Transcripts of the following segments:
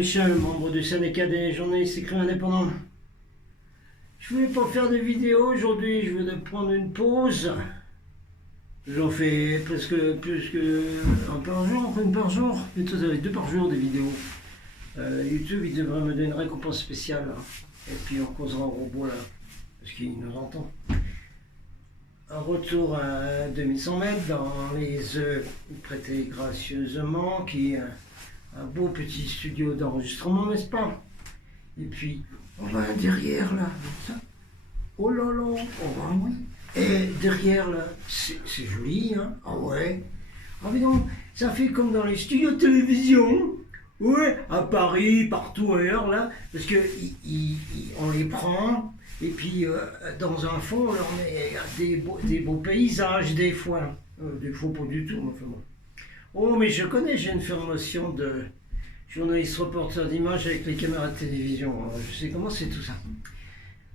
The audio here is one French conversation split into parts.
Michel, membre du syndicat des journalistes écrivains indépendants. Je voulais pas faire de vidéo aujourd'hui, je voulais prendre une pause. J'en fais presque plus que une par jour, et tout, deux par jour des vidéos. YouTube, il devrait me donner une récompense spéciale, là. Et puis on causera au robot là, parce qu'il nous entend. Un retour à 2100 mètres dans les œufs prêtés gracieusement, qui est un beau petit studio d'enregistrement, n'est-ce pas? Et puis, on va derrière là, ça. Oh là là, oh bah oui. Et derrière là, c'est joli, hein? Ah ouais. Ah mais non, ça fait comme dans les studios de télévision. Ouais, à Paris, partout ailleurs là, parce que on les prend. Et puis, dans un fond, on leur met des beaux paysages, des fois. Des fois, pas du tout, enfin bon. Oh, mais je connais, j'ai une formation de journaliste reporter d'image avec les caméras de télévision. Alors, je sais comment c'est tout ça.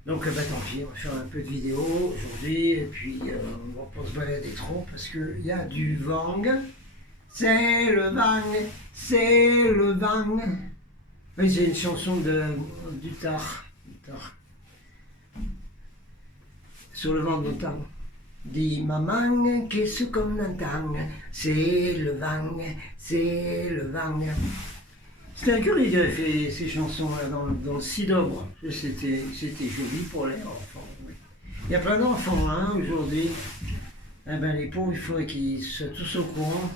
Donc, tant pis, on va faire un peu de vidéo aujourd'hui. Et puis, on va pas se balader trop parce qu'il y a du vent. C'est le vent, c'est le vent. Oui, c'est une chanson du Tar. Sur le vent du temps. Dis maman, qu'est-ce qu'on entend? C'est le vent, c'est le vent. C'était un curé qui avait fait ces chansons-là dans le Sidobre. C'était joli pour les enfants. Oui. Il y a plein d'enfants hein, aujourd'hui. Eh ben, les pauvres, il faudrait qu'ils soient tous au courant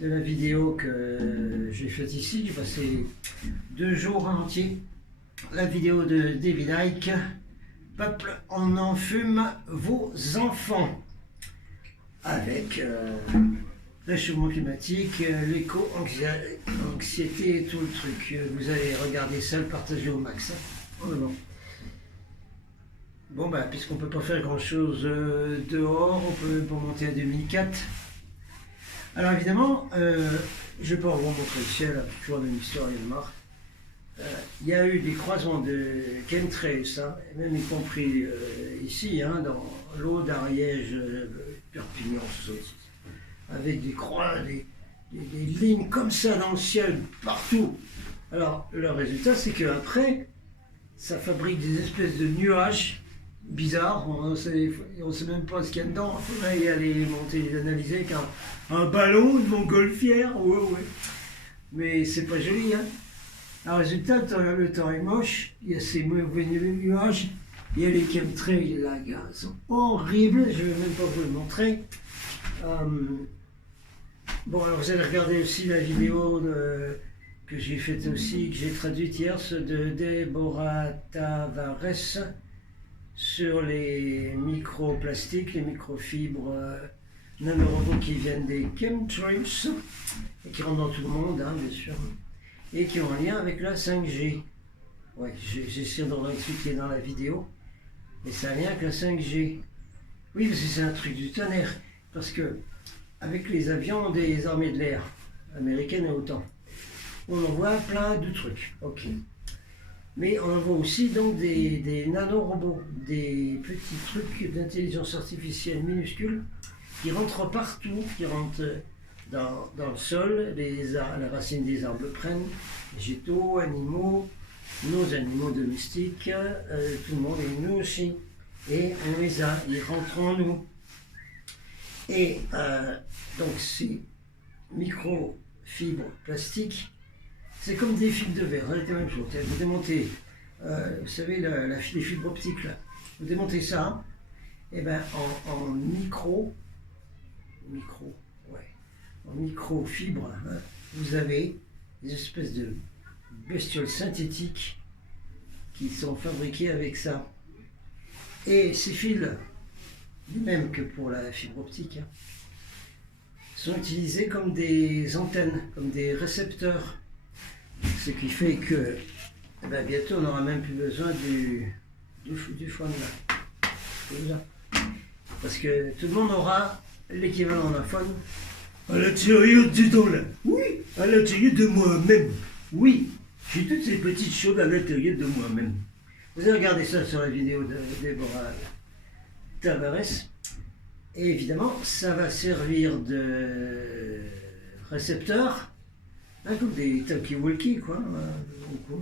de la vidéo que j'ai faite ici. J'ai passé 2 jours entiers. La vidéo de David Icke. Peuple, on enfume vos enfants. Avec réchauffement climatique, l'éco-anxiété et tout le truc. Vous allez regarder ça, le partager au max. Hein. Bon, bah, puisqu'on ne peut pas faire grand-chose dehors, on peut pas monter à 2004. Alors évidemment, je ne vais pas vous montrer le ciel, toujours la même histoire, il y en a marre. Il y a eu des croisements de chemtrails, hein, même y compris ici, hein, dans l'eau d'Ariège, Perpignan, avec des croix, des lignes comme ça dans le ciel, partout. Alors, le résultat, c'est qu'après, ça fabrique des espèces de nuages bizarres. On ne sait même pas ce qu'il y a dedans. Il faudrait y aller monter, les analyser avec un ballon, une montgolfière. Ouais. Mais c'est pas joli, hein. Alors, résultat, le temps est moche, il y a ces mauvais nuages, il y a les chemtrails là, ils sont horribles, je ne vais même pas vous le montrer. Bon, alors vous allez regarder aussi la vidéo que j'ai faite aussi, que j'ai traduite hier, de Deborah Tavares sur les microplastiques, les microfibres nanorobots qui viennent des chemtrails et qui rentrent dans tout le monde, hein, bien sûr. Et qui ont un lien avec la 5G. Ouais, j'essaie de l'expliquer dans la vidéo, mais c'est un lien avec la 5G. Oui, parce que c'est un truc du tonnerre, parce que avec les avions des armées de l'air, américaines et autant, on envoie plein de trucs, ok. Mais on envoie aussi donc des nanorobots, des petits trucs d'intelligence artificielle minuscules, qui rentrent partout, qui rentrent dans le sol, les racines des arbres prennent, végétaux, animaux, nos animaux domestiques, tout le monde et nous aussi. Et on les a, ils rentrent en nous. Et donc ces microfibres plastiques, c'est comme des fibres de verre, c'est la même chose. Vous démontez, vous savez, les fibres optiques là, vous démontez ça, et ben en microfibres, hein, vous avez des espèces de bestioles synthétiques qui sont fabriquées avec ça. Et ces fils, les mêmes que pour la fibre optique, hein, sont utilisés comme des antennes, comme des récepteurs. Ce qui fait que bientôt on n'aura même plus besoin du phone là. Parce que tout le monde aura l'équivalent d'un phone à l'intérieur du dos là. Oui, à l'intérieur de moi-même. Oui, j'ai toutes ces petites choses à l'intérieur de moi-même. Vous avez regardé ça sur la vidéo de Deborah Tavares. Et évidemment, ça va servir de récepteur comme des talkie-walkie, quoi, ou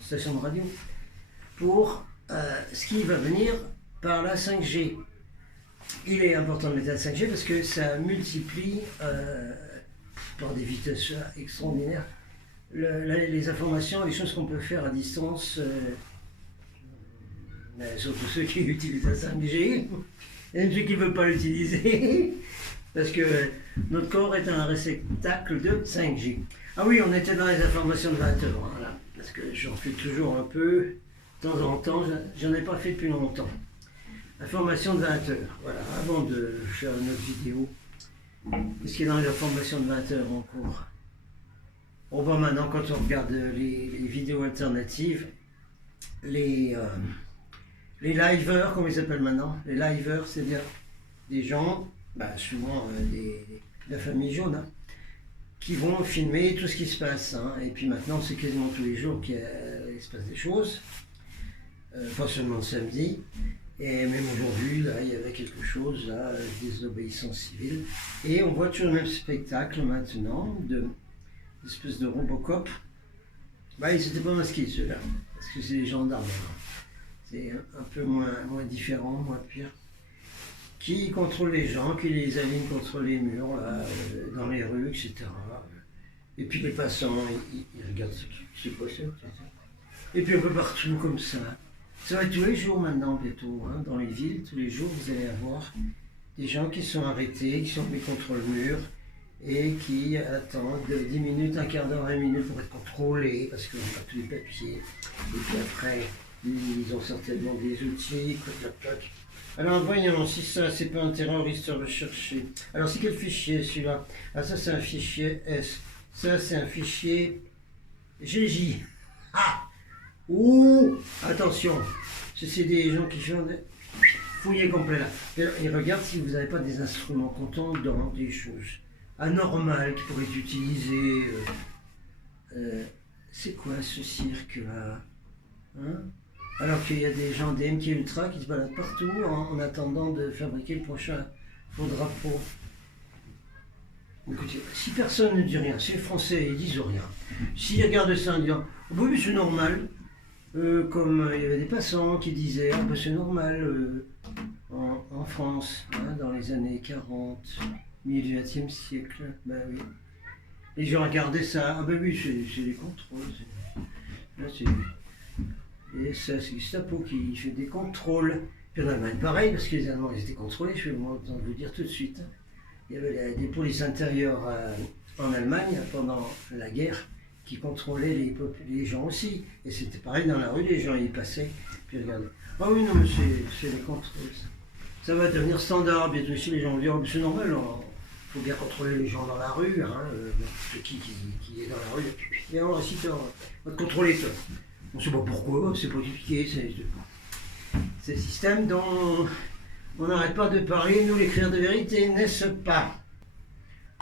station de radio, pour ce qui va venir par la 5G. Il est important de mettre la 5G parce que ça multiplie par des vitesses extraordinaires les informations, les choses qu'on peut faire à distance, surtout ceux qui utilisent la 5G, et même ceux qui ne veulent pas l'utiliser, parce que notre corps est un réceptacle de 5G. Ah oui, on était dans les informations de 20 heures, hein, là, parce que j'en fais toujours un peu, de temps en temps, j'en ai pas fait depuis longtemps. Information de 20 heures, voilà, avant de faire une autre vidéo. Qu'est-ce qu'il y a dans les informations de 20 heures en cours? On voit maintenant, quand on regarde les vidéos alternatives, les liveurs, comme ils s'appellent maintenant, les liveurs, c'est-à-dire des gens, souvent de la famille jaune, hein, qui vont filmer tout ce qui se passe. Hein. Et puis maintenant, c'est quasiment tous les jours qu'il se passe des choses, pas seulement le samedi. Et même aujourd'hui, là, il y avait quelque chose, là, désobéissance civile. Et on voit toujours le même spectacle maintenant, d'espèce de Robocop. Ils n'étaient pas masqués, ceux-là, parce que c'est les gendarmes. C'est un peu moins différent, moins pire. Qui contrôle les gens, qui les aligne contre les murs, là, dans les rues, etc. Et puis les passants, ils regardent ce quoi c'est. Et puis un peu partout, comme ça. Ça va être tous les jours maintenant, bientôt, hein, dans les villes, tous les jours, vous allez avoir des gens qui sont arrêtés, qui sont mis contre le mur et qui attendent 10 minutes, un quart d'heure, 20 minutes pour être contrôlés parce qu'on a tous les papiers. Et puis après, ils ont certainement des outils, clac. Alors voyons, si ça, c'est pas un terroriste recherché. Alors c'est quel fichier celui-là? Ah, ça c'est un fichier S. Ça c'est un fichier GJ. Ah! Ouh, attention, c'est des gens qui font des fouillés complets là. Ils regardent si vous n'avez pas des instruments contondants, des choses anormales qui pourraient être utilisées. C'est quoi ce cirque là, hein? Alors qu'il y a des gens des MK Ultra qui se baladent partout en attendant de fabriquer le prochain faux drapeau. Écoutez, si personne ne dit rien, si les Français ils disent rien, s'ils regardent ça en disant « oui, c'est normal », comme il y avait des passants qui disaient « c'est normal en France, hein, dans les années 40, milieu du XXe siècle », oui. Les gens regardaient ça, oui, c'est des contrôles, et ça, c'est Gestapo qui fait des contrôles. Puis en Allemagne, pareil, parce que les Allemands, ils étaient contrôlés, je vais vous dire tout de suite. Il y avait des polices intérieures en Allemagne pendant la guerre qui contrôlaient les gens aussi. Et c'était pareil dans la rue, les gens y passaient, puis regardaient. Ah oui, non, mais c'est les contrôles. Ça va devenir standard, bientôt ici, les gens vont dire, oh, c'est normal, il faut bien contrôler les gens dans la rue, hein, qui est dans la rue. Et alors, si tu vas te contrôler, toi. On ne sait pas pourquoi, c'est pas expliqué, c'est le système dont on n'arrête pas de parler, nous les créateurs de vérité, n'est-ce pas?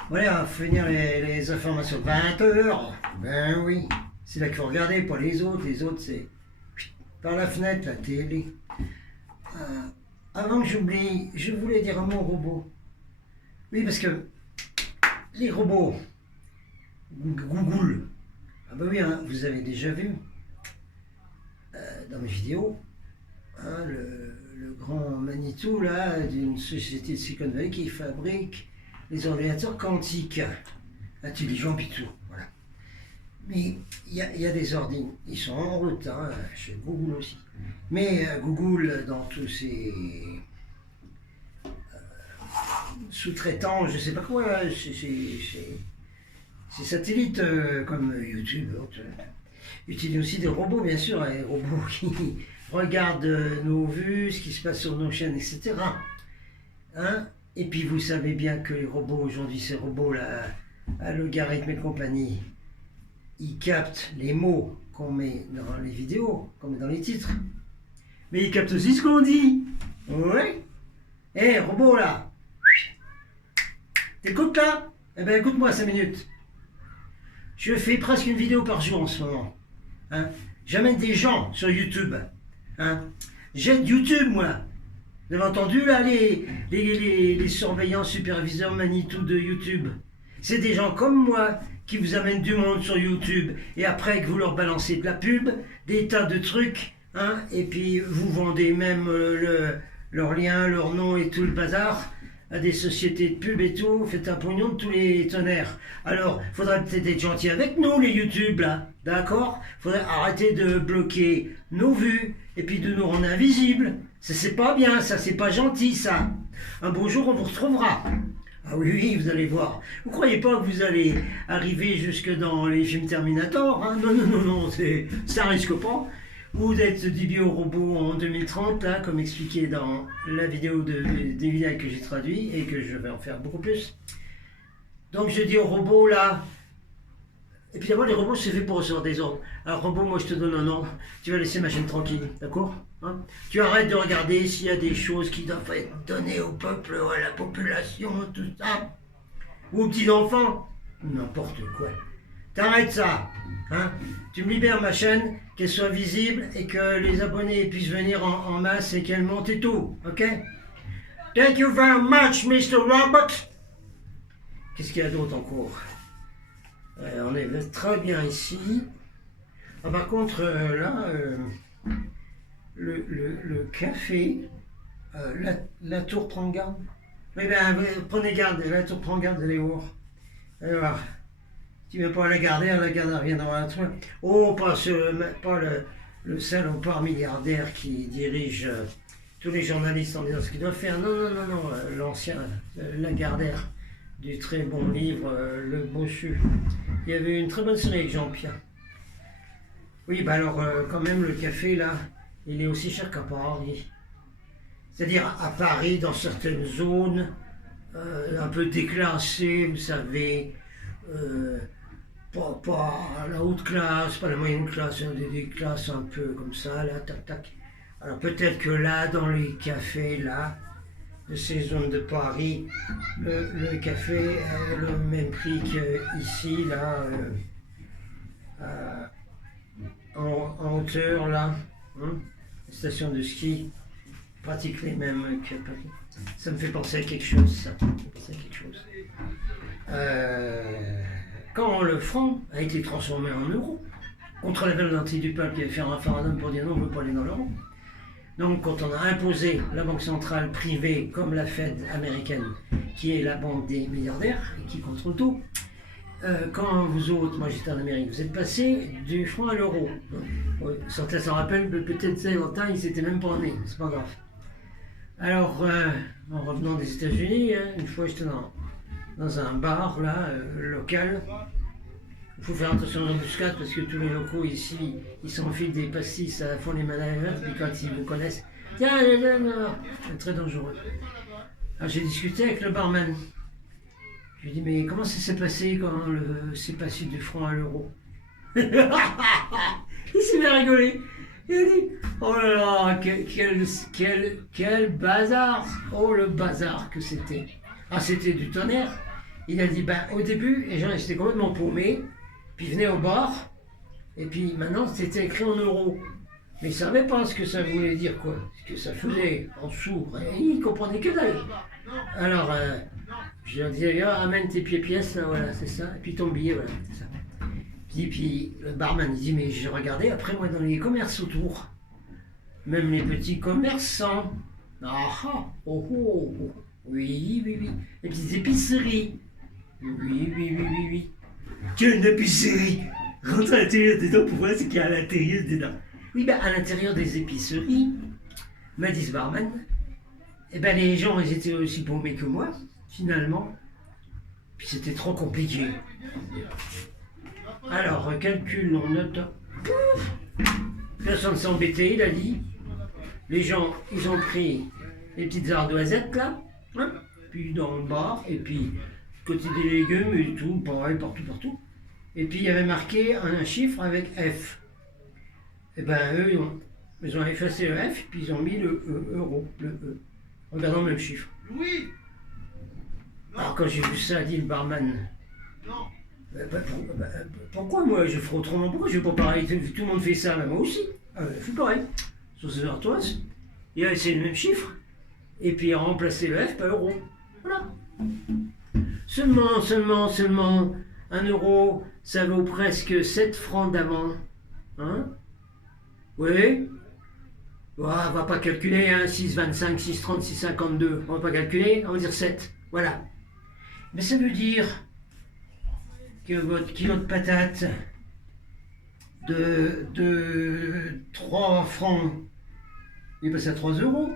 Voilà, on va finir les informations. 20 heures, ben oui, c'est là qu'il faut regarder, pas les autres c'est par la fenêtre, la télé. Avant que j'oublie, je voulais dire un mot robot. Oui, parce que les robots, Google, ah ben oui, hein, vous avez déjà vu dans mes vidéos, hein, le grand Manitou là d'une société de Silicon Valley qui fabrique les ordinateurs quantiques, intelligents pis tout, voilà. Mais il y a des ordinateurs, ils sont en route, hein, chez Google aussi. Mais Google, dans tous ses sous-traitants, je sais pas quoi, ces satellites comme YouTube, utilisent aussi des robots, bien sûr, les robots qui regardent nos vues, ce qui se passe sur nos chaînes, etc. Hein? Et puis vous savez bien que les robots, aujourd'hui, ces robots-là, à logarithme et compagnie, ils captent les mots qu'on met dans les vidéos, qu'on met dans les titres. Mais ils captent aussi ce qu'on dit. Ouais. Hé, robot, là, t'écoutes là? Eh bien, écoute-moi 5 minutes. Je fais presque une vidéo par jour en ce moment. Hein? J'amène des gens sur YouTube. Hein? J'aide YouTube, moi. Vous avez entendu, là, les surveillants, superviseurs Manitou de YouTube? C'est des gens comme moi qui vous amènent du monde sur YouTube et après que vous leur balancez de la pub, des tas de trucs, hein, et puis vous vendez même leur lien, leur nom et tout le bazar à des sociétés de pub et tout, vous faites un pognon de tous les tonnerres. Alors, faudrait peut-être être gentil avec nous, les YouTube, là, d'accord? Faudrait arrêter de bloquer nos vues et puis de nous rendre invisibles. Ça, c'est pas bien, ça, c'est pas gentil, ça. Un beau jour, on vous retrouvera. Ah oui, oui, vous allez voir. Vous croyez pas que vous allez arriver jusque dans les films Terminator, hein? Non, non, non, non, ça risque pas. Ou d'être des biorobots en 2030, là, comme expliqué dans la vidéo des vidéos que j'ai traduit et que je vais en faire beaucoup plus. Donc je dis aux robots, là, et puis d'abord les robots c'est fait pour recevoir des ordres. Alors robot, moi je te donne un ordre, tu vas laisser ma chaîne tranquille, d'accord, hein? Tu arrêtes de regarder s'il y a des choses qui doivent être données au peuple, à la population, tout ça, ou aux petits-enfants, n'importe quoi. T'arrêtes ça, hein? Tu me libères ma chaîne, qu'elle soit visible et que les abonnés puissent venir en masse et qu'elle monte et tout, ok? Thank you very much, Mr. Robert. Qu'est-ce qu'il y a d'autre en cours? On est très bien ici. Ah, par contre, là, le café, la tour prend garde. Eh bien, prenez garde, la tour prend garde, elle est où? Alors, tu ne viens pas à la garde reviendra à toi. Oh, pas le salopard milliardaire qui dirige tous les journalistes en disant ce qu'ils doivent faire. Non, non, non, non, l'ancien, Lagardère, du très bon livre, Le Bossu. Il y avait une très bonne série avec Jean-Pierre. Oui, bah alors, quand même, le café, là, il est aussi cher qu'à Paris. C'est-à-dire, à Paris, dans certaines zones, un peu déclassées, vous savez, pas la haute classe, pas la moyenne classe, des classes un peu comme ça, là, tac, tac. Alors peut-être que là, dans les cafés, là, de ces zones de Paris, le café a le même prix qu'ici, là, en hauteur, là, hein, station de ski, pratique les mêmes que Paris. Ça me fait penser à quelque chose, ça. Quand le franc a été transformé en euro, contre la volonté du peuple qui avait fait un référendum pour dire non, on ne veut pas aller dans l'euro. Donc quand on a imposé la banque centrale privée comme la Fed américaine, qui est la banque des milliardaires et qui contrôle tout, quand vous autres, moi j'étais en Amérique, vous êtes passés du franc à l'euro. Certains s'en rappellent, peut-être Saint-Valentin, il s'était même pas né, c'est pas grave. Alors, en revenant des États-Unis, une fois j'étais dans un bar là, local. Il faut faire attention aux embuscades parce que tous les locaux ici, ils s'enfilent des pastis à fond les manœuvres, puis quand ils vous connaissent, tiens, c'est très dangereux. Alors j'ai discuté avec le barman. Je lui ai dit, mais comment ça s'est passé quand c'est passé du franc à l'euro? Il s'est bien rigolé. Il a dit, oh là là, quel bazar! Oh le bazar que c'était! Ah, c'était du tonnerre! Il a dit, ben au début, les gens étaient complètement paumés, puis ils venaient au bar, et puis maintenant c'était écrit en euros. Mais ils ne savaient pas ce que ça voulait dire, quoi, ce que ça faisait en dessous. Et ils ne comprenaient que dalle. Alors, je leur disais, ah, amène tes pièces, là, voilà, c'est ça, et puis ton billet, voilà, c'est ça. Puis le barman il dit, mais j'ai regardé après moi dans les commerces autour, même les petits commerçants, ah ah, oh oh, oh. Oui, oui, oui, les petites épiceries, oui. Tiens, une épicerie, rentre à l'intérieur dedans pour voir ce qu'il y a à l'intérieur dedans. Oui, ben à l'intérieur des épiceries, m'a dit ce barman, eh ben les gens ils étaient aussi paumés que moi, finalement, puis c'était trop compliqué. Alors, calcul, on note. Pouf, personne s'est embêté, il a dit. Les gens, ils ont pris les petites ardoisettes là, hein, puis dans le bar, et puis côté des légumes et tout, pareil, partout. Et puis il y avait marqué un chiffre avec F. Et ben eux, ils ont effacé le F, puis ils ont mis le euro, le E. Regardons le même chiffre. Oui. Alors quand j'ai vu ça, dit le barman. Non. Pourquoi moi je ferai autrement? Pourquoi je ne fais pas pareil? Tout le monde fait ça, mais moi aussi. Je fais pareil. Sur ces ardoises, il a essayé le même chiffre, et puis il a remplacé le F par euro. Voilà. Seulement, 1 euro, ça vaut presque 7 francs d'avant. Hein? Oui? On va pas calculer, hein, 6,25, 6,30, 6,52. On va pas calculer, on va dire 7. Voilà. Mais ça veut dire que votre kilo de patates de 3 francs, il est passé à 3 euros.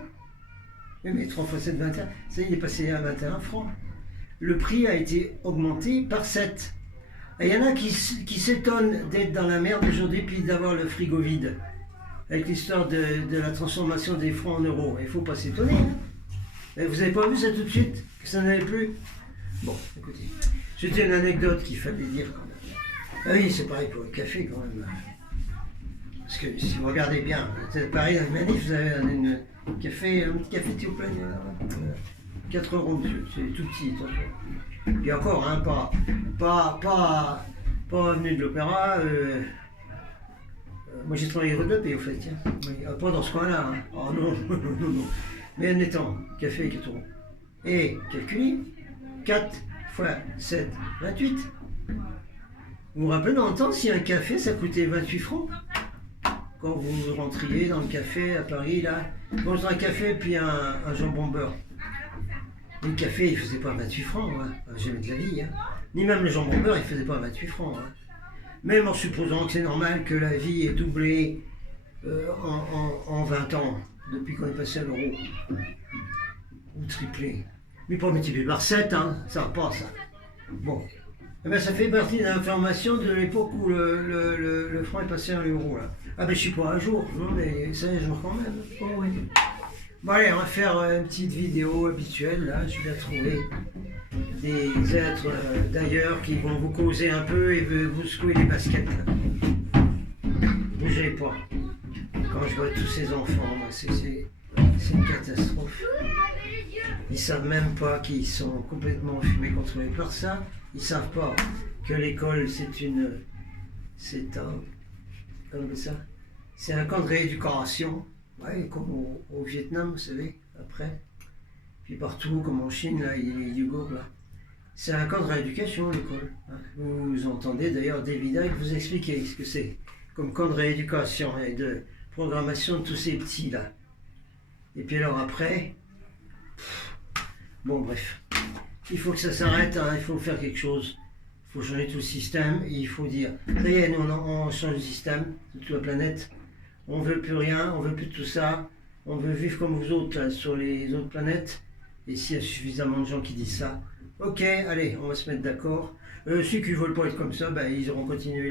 Oui, mais 3 fois 7, 21. Ça, il est passé à 21 francs. Le prix a été augmenté par 7. Et il y en a qui s'étonnent d'être dans la merde aujourd'hui puis d'avoir le frigo vide. Avec l'histoire de la transformation des francs en euros. Il ne faut pas s'étonner. Hein. Et vous n'avez pas vu ça tout de suite? Que ça n'allait plus? Bon, écoutez. C'était une anecdote qu'il fallait dire quand même. Ah oui, c'est pareil pour le café quand même. Parce que si vous regardez bien, c'est pareil dans les manifs, vous avez un petit café s'il vous plaît, 4 euros, monsieur, c'est tout petit, attention. Et encore, hein, pas avenue de l'Opéra. Moi j'ai travaillé rue de la Paix, au fait, tiens. Oui, pas dans ce coin-là. Hein. Oh non, non. Mais admettons, café 4 euros. Et calculez, 4 fois 7, 28. Vous vous rappelez dans le temps si un café ça coûtait 28 francs? Quand vous rentriez dans le café à Paris, là, vous mangez un café puis un jambon beurre. Le café, il faisait pas 28 francs, hein. Jamais de la vie. Hein. Ni même le jambon beurre, il faisait pas 28 francs. Hein. Même en supposant que c'est normal que la vie ait doublé en 20 ans, depuis qu'on est passé à l'euro. Ou triplé. Mais pas multiplié par 7, hein, ça repasse. Ça. Bon. Eh bien, ça fait partie de l'information de l'époque où le franc est passé à l'euro. Ah ben je suis pas à jour, non mais c'est un jour quand même. Oh, oui. Bon allez, on va faire une petite vidéo habituelle, là, je vais trouver des êtres d'ailleurs qui vont vous causer un peu et vous secouer les baskets. Bougez pas. Quand je vois tous ces enfants, c'est une catastrophe. Ils savent même pas qu'ils sont complètement fumés contrôlés par ça. Ils savent pas que l'école c'est un camp de rééducation, ouais, comme au Vietnam, vous savez, après. Puis partout, comme en Chine, là, il y a les Yougours, là. C'est un camp de rééducation, l'école. Hein. Vous entendez d'ailleurs David Icke vous expliquer ce que c'est comme camp de rééducation et de programmation de tous ces petits-là. Et puis alors après, bon bref, il faut que ça s'arrête, hein, il faut faire quelque chose. Il faut changer tout le système et il faut dire, ça y est, nous on change le système de toute la planète. On ne veut plus rien, on ne veut plus de tout ça. On veut vivre comme vous autres là, sur les autres planètes. Et s'il y a suffisamment de gens qui disent ça, ok, allez, on va se mettre d'accord. Ceux qui ne veulent pas être comme ça, ben, ils auront continué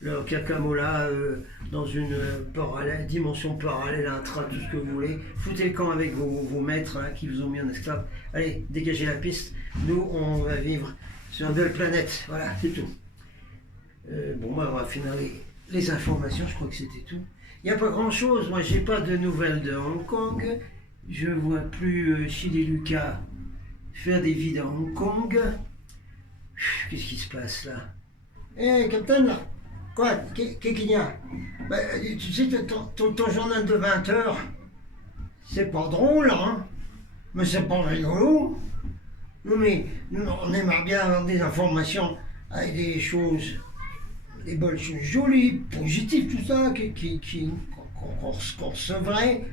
leur cacamola dans une dimension parallèle, intra, tout ce que vous voulez. Foutez le camp avec vos maîtres là, qui vous ont mis en esclave. Allez, dégagez la piste. Nous, on va vivre sur une belle planète. Voilà, c'est tout. Bon, moi, on va finir les informations, je crois que c'était tout. Il n'y a pas grand-chose. Moi, j'ai pas de nouvelles de Hong Kong. Je vois plus Chili Lucas faire des vies à Hong Kong. Qu'est-ce qui se passe là? Hé, Captain, là. Quoi? Qu'est-ce qu'il y a? Ben, tu sais, ton journal de 20 heures, c'est pas drôle, hein? Mais c'est pas rigolo. Non, mais nous, on aimerait bien avoir des informations avec des choses, des bonnes choses jolies, positives, tout ça, qu'on recevrait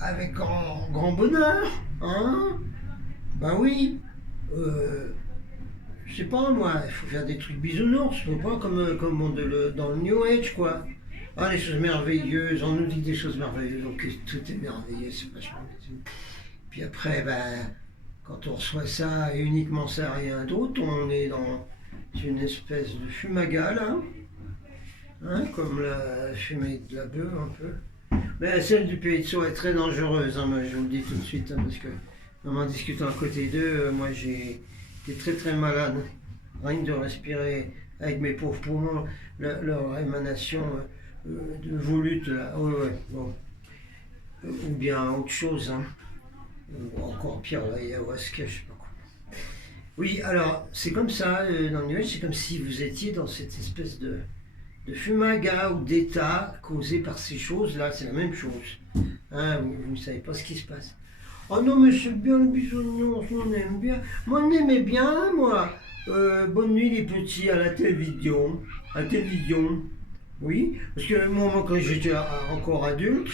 avec grand bonheur, hein? Ben oui. Je sais pas moi, il faut faire des trucs bisounours, faut pas comme dans le New Age quoi. Ah les choses merveilleuses, on nous dit des choses merveilleuses, donc tout est merveilleux, c'est vachement bien. Puis après, ben, quand on reçoit ça et uniquement ça, rien d'autre, on est dans une espèce de fumaga là, hein, comme la fumée de la bœuf un peu. Mais celle du Pays de Sceaux est très dangereuse, hein, moi, je vous le dis tout de suite, hein, parce que en discutant à côté d'eux, moi j'ai été très très malade. Rien que de respirer avec mes pauvres poumons, leur émanation de volute là, ouais, bon. Ou bien autre chose, hein. Ou encore pire, la ayahuasca, je sais pas quoi. Oui, alors c'est comme ça, dans le nuage, c'est comme si vous étiez dans cette espèce de fumaga ou d'état causé par ces choses-là, c'est la même chose. Hein, vous ne savez pas ce qui se passe. Oh non, mais c'est bien le bisounours, on aime bien. Moi, on aimait bien, moi. Bonne nuit les petits à la télévision. À la télévision. Oui, parce que moi quand j'étais encore adulte,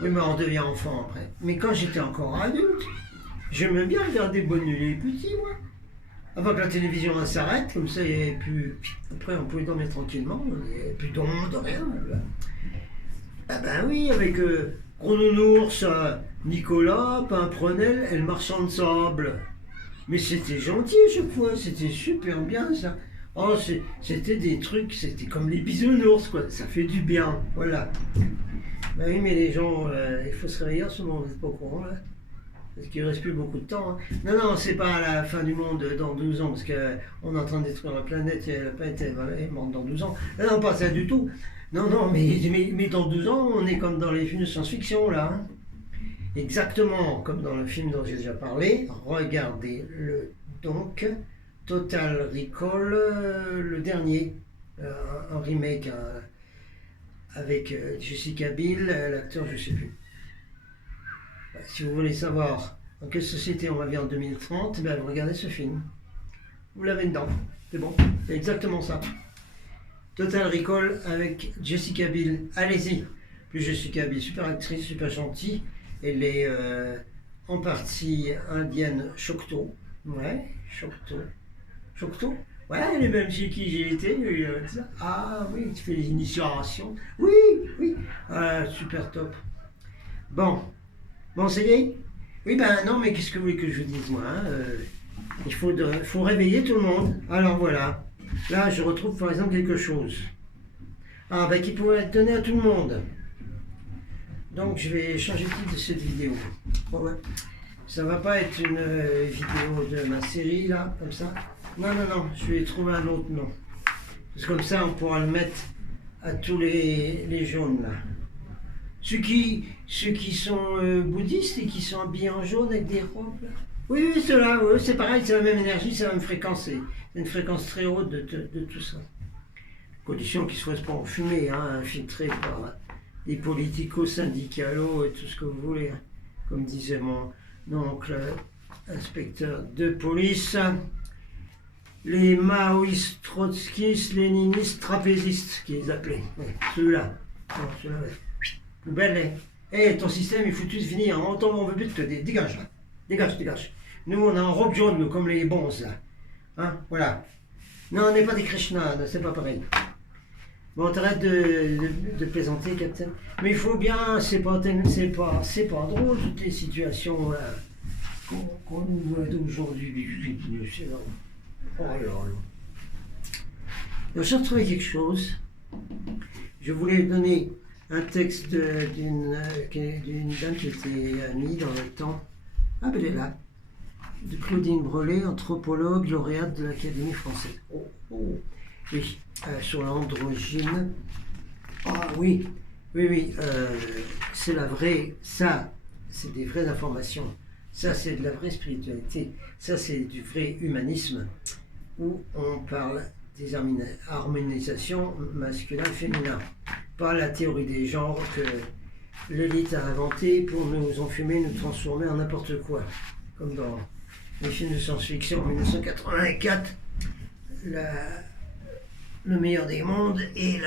oui, mais on devient enfant après. Mais quand j'étais encore adulte, j'aimais bien regarder Bonne nuit les petits, moi. Avant que la télévision elle s'arrête, comme ça, il n'y avait plus. Après, on pouvait dormir tranquillement, il n'y avait plus d'ondes, rien. Ah ben oui, avec Gros Nounours, Nicolas, Pimprenel et le marchand de sable. Mais c'était gentil à chaque fois, c'était super bien ça. Oh, c'était des trucs, c'était comme les bisounours, quoi. Ça fait du bien, voilà. Ben oui, mais les gens, il faut se réveiller en ce moment, vous n'êtes pas au courant là. Parce qu'il ne reste plus beaucoup de temps. Hein. Non, non, c'est pas la fin du monde dans 12 ans, parce qu'on est en train de détruire la planète, et la planète est morte dans 12 ans. Non, pas ça du tout. Non, non, mais dans 12 ans, on est comme dans les films de science-fiction, là. Hein. Exactement, comme dans le film dont j'ai déjà parlé. Regardez-le donc. Total Recall, le dernier. Un remake avec Jessica Biel, l'acteur, je ne sais plus. Si vous voulez savoir dans quelle société on va vivre en 2030, ben regardez ce film. Vous l'avez dedans. C'est bon. C'est exactement ça. Total Recall avec Jessica Biel. Allez-y. Plus Jessica Biel, super actrice, super gentille. Elle est en partie indienne Choctaw. Ouais, Choctaw. Choctaw? Ouais, elle est même chez qui j'ai été. Ah oui, tu fais les initiations. Oui, oui. Ah, super top. Bon. Bon, ça y est? Oui, ben non, mais qu'est-ce que vous voulez que je vous dise, moi hein, il faut réveiller tout le monde. Alors voilà. Là, je retrouve par exemple quelque chose. Ah, ben qui pourrait être donné à tout le monde. Donc, je vais changer le titre de cette vidéo. Bon, ouais. Ça va pas être une vidéo de ma série, là, comme ça. Non, non, non, je vais trouver un autre nom. Parce que comme ça, on pourra le mettre à tous les jaunes, là. Ceux qui sont bouddhistes et qui sont habillés en jaune avec des robes, là. Oui, oui, ceux-là, oui, c'est pareil, c'est la même énergie, c'est la même fréquence. C'est une fréquence très haute de tout ça. Condition qu'ils ne se fassent pas enfumer, hein, infiltrés par des politico-syndicalos et tout ce que vous voulez. Hein. Comme disait mon oncle inspecteur de police. Les maoïstes, trotskistes, léninistes, trapézistes, qu'ils appelaient. Ouais, ceux-là. Non, ceux-là, ouais. Poubelle, hey, ton système est foutu de finir. On veut plus de te dégage là. Dégage, dégage. Nous, on a un robe jaune, nous, comme les bons là. Hein, voilà. Non, on n'est pas des Krishna, c'est pas pareil. Bon, t'arrêtes de plaisanter, Captain. Mais il faut bien, c'est pas drôle, toutes les situations qu'on nous voit d'aujourd'hui. Oh là là. Alors, j'ai retrouvé quelque chose. Je voulais donner un texte d'une dame qui était mise dans le temps. Ah, ben elle est là. De Claudine Brelet, anthropologue, lauréate de l'Académie française. Oh, oh. Oui, sur l'androgyne. Ah oui, oui, oui, c'est la vraie, ça, c'est des vraies informations. Ça, c'est de la vraie spiritualité. Ça, c'est du vrai humanisme, où on parle des harmonisations masculin-féminin. Pas la théorie des genres que l'élite a inventée pour nous enfumer, nous transformer en n'importe quoi. Comme dans les films de science-fiction en 1984, le meilleur des mondes et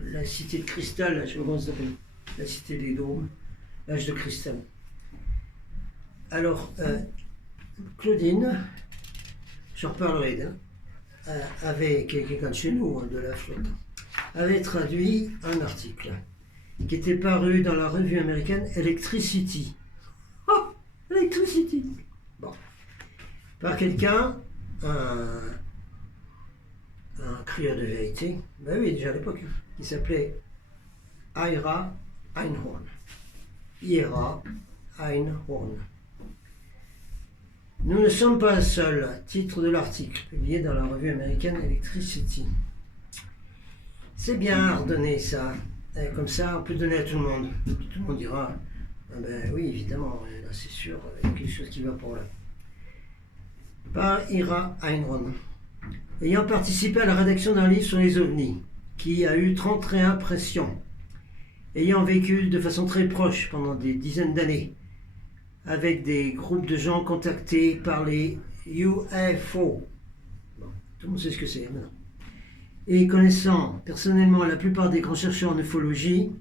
la cité de cristal, je sais pas comment ça s'appelle, la cité des dômes, l'âge de cristal. Alors, Claudine, je reparlerai d'elle, avait quelqu'un de chez nous, de la flotte, avait traduit un article qui était paru dans la revue américaine Electricity. Oh, Electricity! Bon. Par quelqu'un, un crieur de vérité, ben oui, déjà à l'époque, qui s'appelait Ira Einhorn. Ira Einhorn. Nous ne sommes pas seuls, titre de l'article, publié dans la revue américaine Electricity. C'est bien ordonné ça, et comme ça on peut donner à tout le monde. Tout le monde dira, ah ben oui évidemment, là c'est sûr, il y a quelque chose qui va pour là. Par Ira Einhorn. Ayant participé à la rédaction d'un livre sur les ovnis, qui a eu 30 réimpressions, ayant vécu de façon très proche pendant des dizaines d'années avec des groupes de gens contactés par les UFO. Bon, tout le monde sait ce que c'est maintenant. Et connaissant personnellement la plupart des grands chercheurs en ufologie,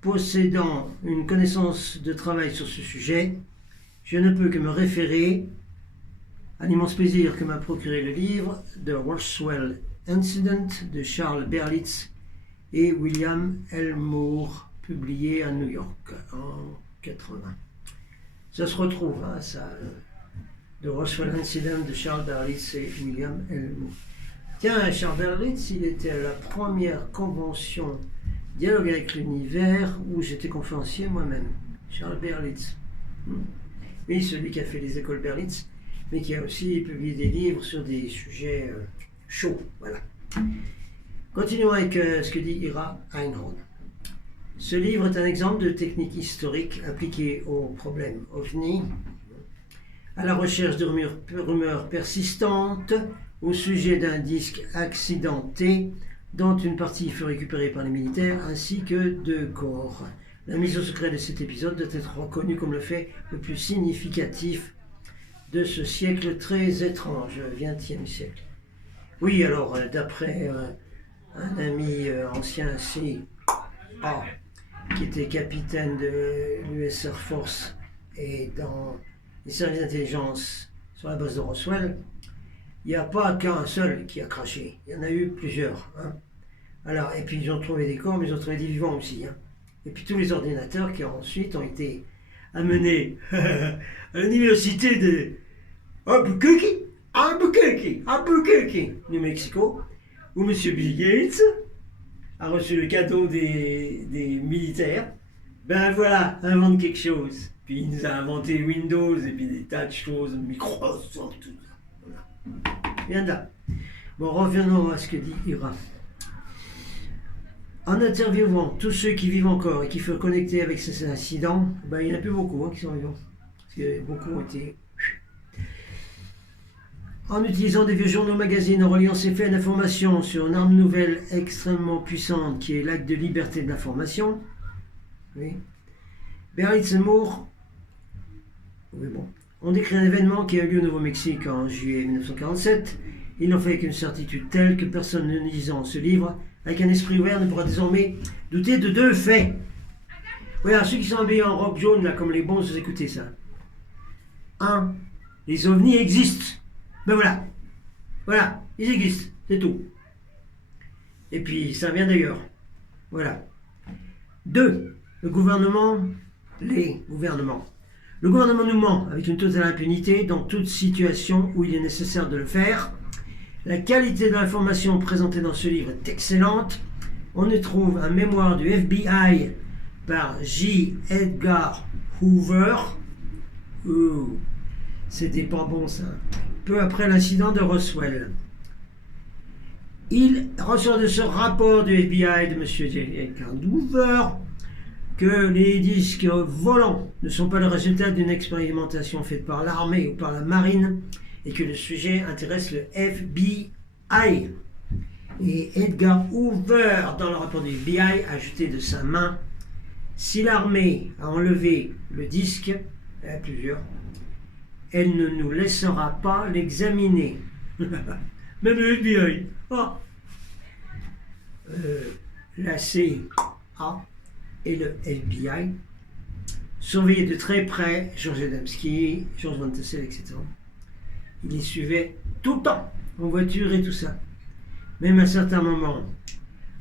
possédant une connaissance de travail sur ce sujet, je ne peux que me référer à l'immense plaisir que m'a procuré le livre The Roswell Incident de Charles Berlitz et William Elmore, publié à New York en 80. Ça se retrouve, hein, ça, The Roswell Incident de Charles Berlitz et William Elmore. Tiens, Charles Berlitz, il était à la première convention Dialogue avec l'univers où j'étais conférencier moi-même. Charles Berlitz. Oui, celui qui a fait les écoles Berlitz, mais qui a aussi publié des livres sur des sujets chauds. Voilà. Continuons avec ce que dit Ira Einhorn. Ce livre est un exemple de technique historique appliquée au problème OVNI, à la recherche de rumeurs persistantes au sujet d'un disque accidenté dont une partie fut récupérée par les militaires ainsi que de corps. La mise au secret de cet épisode doit être reconnue comme le fait le plus significatif de ce siècle très étrange, XXe siècle. Oui, alors, d'après un ami ancien CIA, qui était capitaine de l'US Air Force et dans les services d'intelligence sur la base de Roswell, il n'y a pas qu'un seul qui a craché, il y en a eu plusieurs. Hein. Alors, et puis ils ont trouvé des corps, mais ils ont trouvé des vivants aussi. Hein. Et puis tous les ordinateurs qui ensuite ont été amenés à l'université de Albuquerque, New Mexico, où M. Bill Gates a reçu le cadeau des militaires. Ben voilà, invente quelque chose. Puis il nous a inventé Windows et puis des tas de choses, Microsoft, tout ça. Voilà. Bien là. Bon, revenons à ce que dit Ira. En interviewant tous ceux qui vivent encore et qui furent connectés avec ces incidents, ben, il n'y en a plus beaucoup qui sont vivants. Parce que beaucoup ont été... En utilisant des vieux journaux magazines, en reliant ces faits d'information sur une arme nouvelle extrêmement puissante qui est l'acte de liberté de l'information, oui. Berlitz et Moore ont décrit un événement qui a eu lieu au Nouveau-Mexique en juillet 1947. Ils l'ont fait avec une certitude telle que personne ne lisant ce livre, avec un esprit ouvert, ne pourra désormais douter de deux faits. Voilà, ceux qui sont habillés en robe jaune, là, comme les bons, vous écoutez ça. 1. Les ovnis existent. Ben voilà. Voilà, ils existent, c'est tout. Et puis, ça vient d'ailleurs. Voilà. 2. Le gouvernement nous ment avec une totale impunité dans toute situation où il est nécessaire de le faire. La qualité de l'information présentée dans ce livre est excellente. On y trouve un mémoire du FBI par J. Edgar Hoover. C'était pas bon ça. Peu après l'incident de Roswell. Il ressort de ce rapport du FBI de M. J. Edgar Hoover que les disques volants ne sont pas le résultat d'une expérimentation faite par l'armée ou par la marine et que le sujet intéresse le FBI. Et Edgar Hoover, dans le rapport du FBI, a ajouté de sa main: si l'armée a enlevé le disque, il y en a plusieurs, elle ne nous laissera pas l'examiner. Même le FBI. Oh. La CIA et le FBI surveillaient de très près George Adamski, George Van Tassel, etc. Ils les suivaient tout le temps, en voiture et tout ça. Même à certains moments,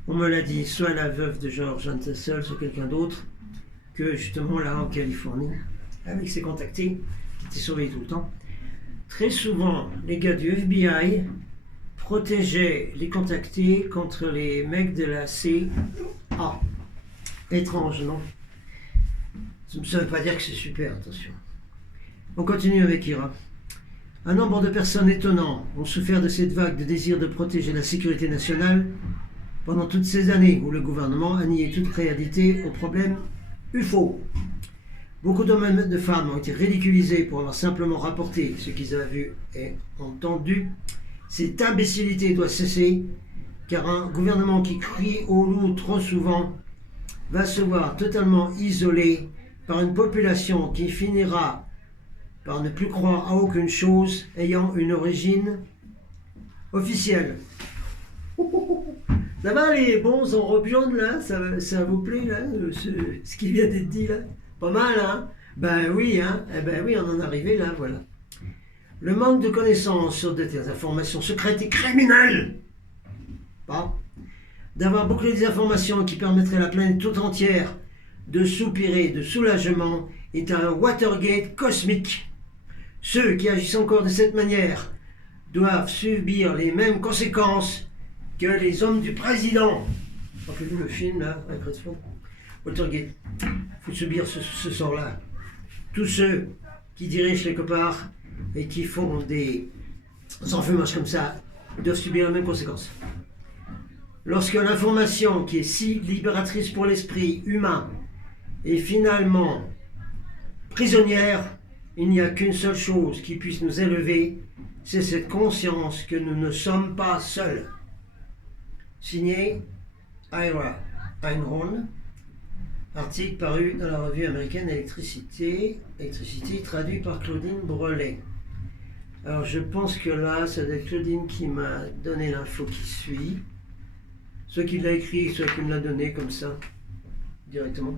on me l'a dit, soit la veuve de George Van Tassel, soit quelqu'un d'autre, que justement là en Californie, avec ses contactés, qui étaient surveillés tout le temps, très souvent, les gars du FBI protégeaient les contactés contre les mecs de la CIA. Étrange, non? Ça ne veut pas dire que c'est super, attention. On continue avec Ira. Un nombre de personnes étonnants ont souffert de cette vague de désir de protéger la sécurité nationale pendant toutes ces années où le gouvernement a nié toute réalité au problème UFO. Beaucoup d'hommes et de femmes ont été ridiculisés pour avoir simplement rapporté ce qu'ils avaient vu et entendu. Cette imbécilité doit cesser, car un gouvernement qui crie au loup trop souvent va se voir totalement isolé par une population qui finira par ne plus croire à aucune chose ayant une origine officielle. Ça va les bons en robe jaune là, ça vous plaît là, ce qui vient d'être dit là? Pas mal hein? Ben oui, hein? Eh ben oui, on en est arrivé là, voilà. Le manque de connaissances sur des informations secrètes et criminelles, pas d'avoir bouclé des informations qui permettraient à la planète toute entière de soupirer de soulagement est un Watergate cosmique. Ceux qui agissent encore de cette manière doivent subir les mêmes conséquences que les hommes du président. Rappelez-vous le film là, avec Redford, Watergate. Il faut subir ce sort-là. Tous ceux qui dirigent quelque part et qui font des enfumages comme ça doivent subir la même conséquence. Lorsque l'information qui est si libératrice pour l'esprit humain est finalement prisonnière, il n'y a qu'une seule chose qui puisse nous élever, c'est cette conscience que nous ne sommes pas seuls. Signé Ira Einhorn, article paru dans la revue américaine Électricité, traduit par Claudine Brelet. Alors je pense que là, c'est Claudine qui m'a donné l'info qui suit. Soit qui l'a écrit, soit qui me l'a donné comme ça, directement.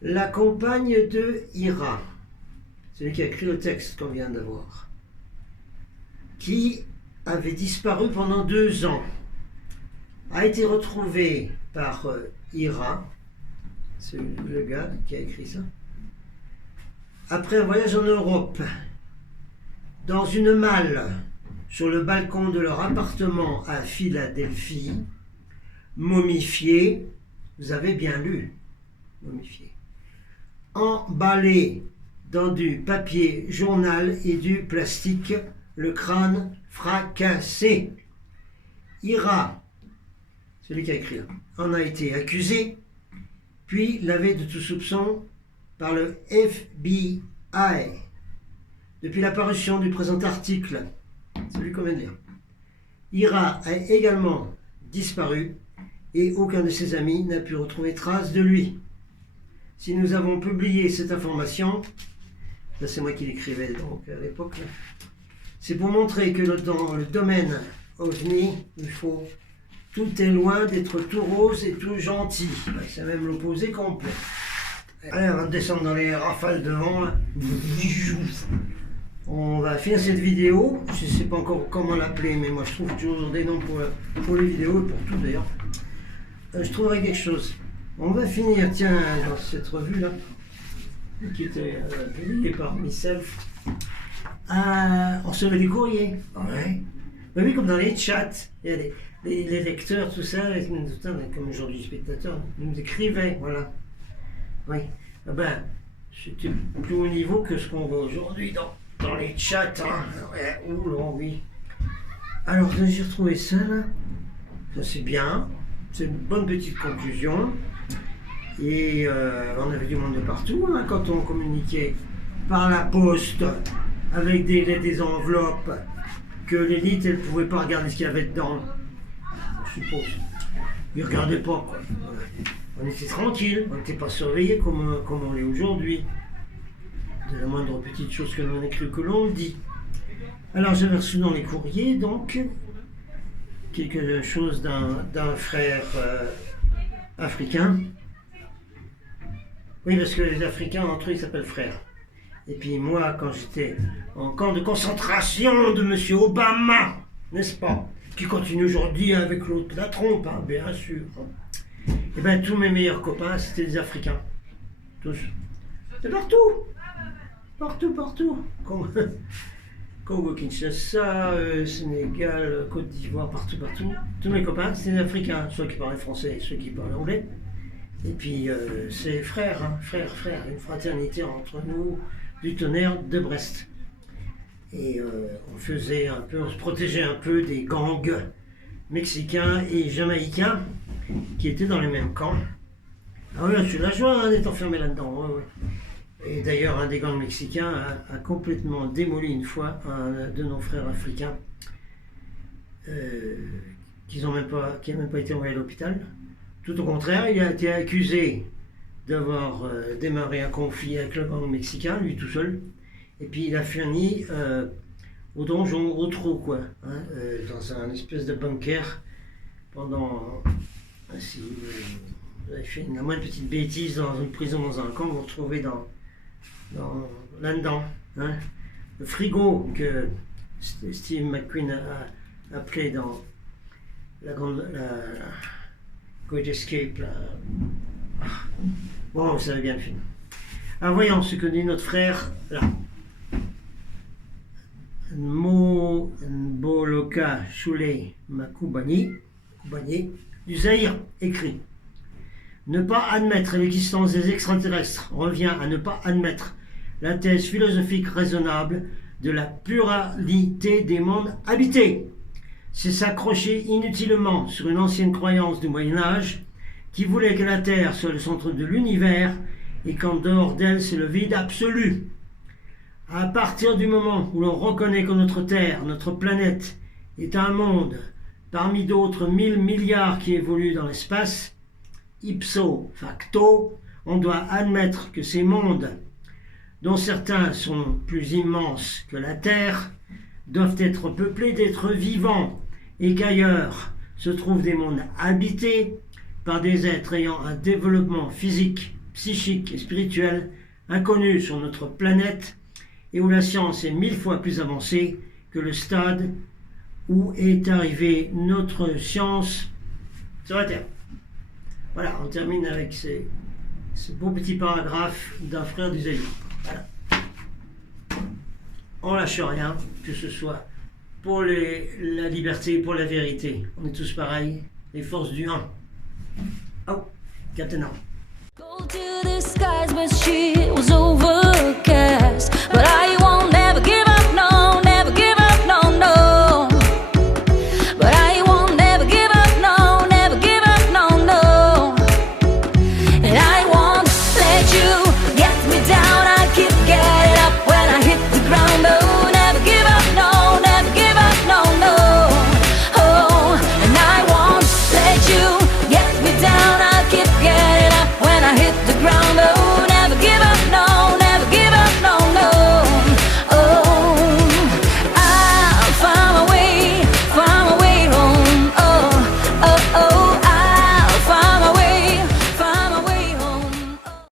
La compagne de Ira, celui qui a écrit le texte qu'on vient d'avoir, qui avait disparu pendant 2 ans, a été retrouvée par Ira, c'est le gars qui a écrit ça, après un voyage en Europe, dans une malle sur le balcon de leur appartement à Philadelphie, momifiée, vous avez bien lu, momifiée, emballée dans du papier journal et du plastique, le crâne fracassé. Ira, celui qui a écrit là, en a été accusé, puis lavé de tout soupçon par le FBI. Depuis la parution du présent article, celui qu'on vient de lire, Ira a également disparu et aucun de ses amis n'a pu retrouver trace de lui. Si nous avons publié cette information, là c'est moi qui l'écrivais donc à l'époque, c'est pour montrer que dans le domaine OVNI, tout est loin d'être tout rose et tout gentil. C'est même l'opposé complet. Allez, on va descendre dans les rafales de vent. On va finir cette vidéo. Je ne sais pas encore comment l'appeler, mais moi je trouve toujours des noms pour les vidéos et pour tout d'ailleurs. Je trouverai quelque chose. On va finir, tiens, dans cette revue-là, qui était publiée par Myself. On recevait des courriers. Ouais. Mais oui, comme dans les chats, il y a les lecteurs, tout ça, comme aujourd'hui les spectateurs, nous écrivaient, voilà. Oui. Ah ben, c'était plus haut niveau que ce qu'on voit aujourd'hui dans les chats. Hein. Ouais, oui. Alors, j'ai retrouvé ça, là. Ça, c'est bien. C'est une bonne petite conclusion. Et on avait du monde de partout, hein, quand on communiquait par la poste avec des enveloppes que l'élite, elle ne pouvait pas regarder ce qu'il y avait dedans. Je suppose. Ils ne regardaient pas, quoi. On était tranquille, on n'était pas surveillés comme on l'est aujourd'hui. De la moindre petite chose que l'on écrit que l'on dit. Alors j'avais reçu dans les courriers, donc, quelque chose d'un frère africain. Oui, parce que les Africains, entre eux, ils s'appellent frères. Et puis moi, quand j'étais en camp de concentration de M. Obama, n'est-ce pas, qui continue aujourd'hui avec l'autre, la trompe, hein, bien sûr. Et bien tous mes meilleurs copains, c'était des Africains. Tous. C'est partout. Partout. Congo, Kinshasa, Sénégal, Côte d'Ivoire, partout. Tous mes copains, c'était des Africains, ceux qui parlaient français, ceux qui parlaient anglais. Et puis c'est frères, hein, frères, une fraternité entre nous, du tonnerre de Brest. Et on se protégeait un peu des gangs mexicains et jamaïcains qui étaient dans les mêmes camps. Ah oui, je suis la joie d'être enfermé là-dedans. Ouais. Et d'ailleurs, un des gangs mexicains a complètement démoli une fois un de nos frères africains qui n'a même pas été envoyé à l'hôpital. Tout au contraire, il a été accusé d'avoir démarré un conflit avec le gang mexicain, lui tout seul. Et puis il a fini au donjon, au trou, quoi, hein, dans un espèce de bunker pendant... si vous avez fait la moindre petite bêtise dans une prison, dans un camp, vous vous retrouvez là-dedans. Hein, le frigo que Steve McQueen a appelé dans la Great Escape. Bon, vous savez bien le film. Alors voyons ce que dit notre frère là. Mboloka Shule Makubani du Zaïre écrit: ne pas admettre l'existence des extraterrestres revient à ne pas admettre la thèse philosophique raisonnable de la pluralité des mondes habités. C'est s'accrocher inutilement sur une ancienne croyance du Moyen-Âge qui voulait que la Terre soit le centre de l'univers et qu'en dehors d'elle c'est le vide absolu. À partir du moment où l'on reconnaît que notre Terre, notre planète, est un monde parmi d'autres 1000 milliards qui évoluent dans l'espace, ipso facto, on doit admettre que ces mondes, dont certains sont plus immenses que la Terre, doivent être peuplés d'êtres vivants et qu'ailleurs se trouvent des mondes habités par des êtres ayant un développement physique, psychique et spirituel inconnu sur notre planète et où la science est 1000 fois plus avancée que le stade où est arrivée notre science sur la Terre. Voilà, on termine avec ce beau petit paragraphe d'un frère du Zaïre. Voilà. On lâche rien, que ce soit pour la liberté, pour la vérité. On est tous pareils, les forces du 1. Oh, Captain Arm. Go to the skies, but she was overcast. But I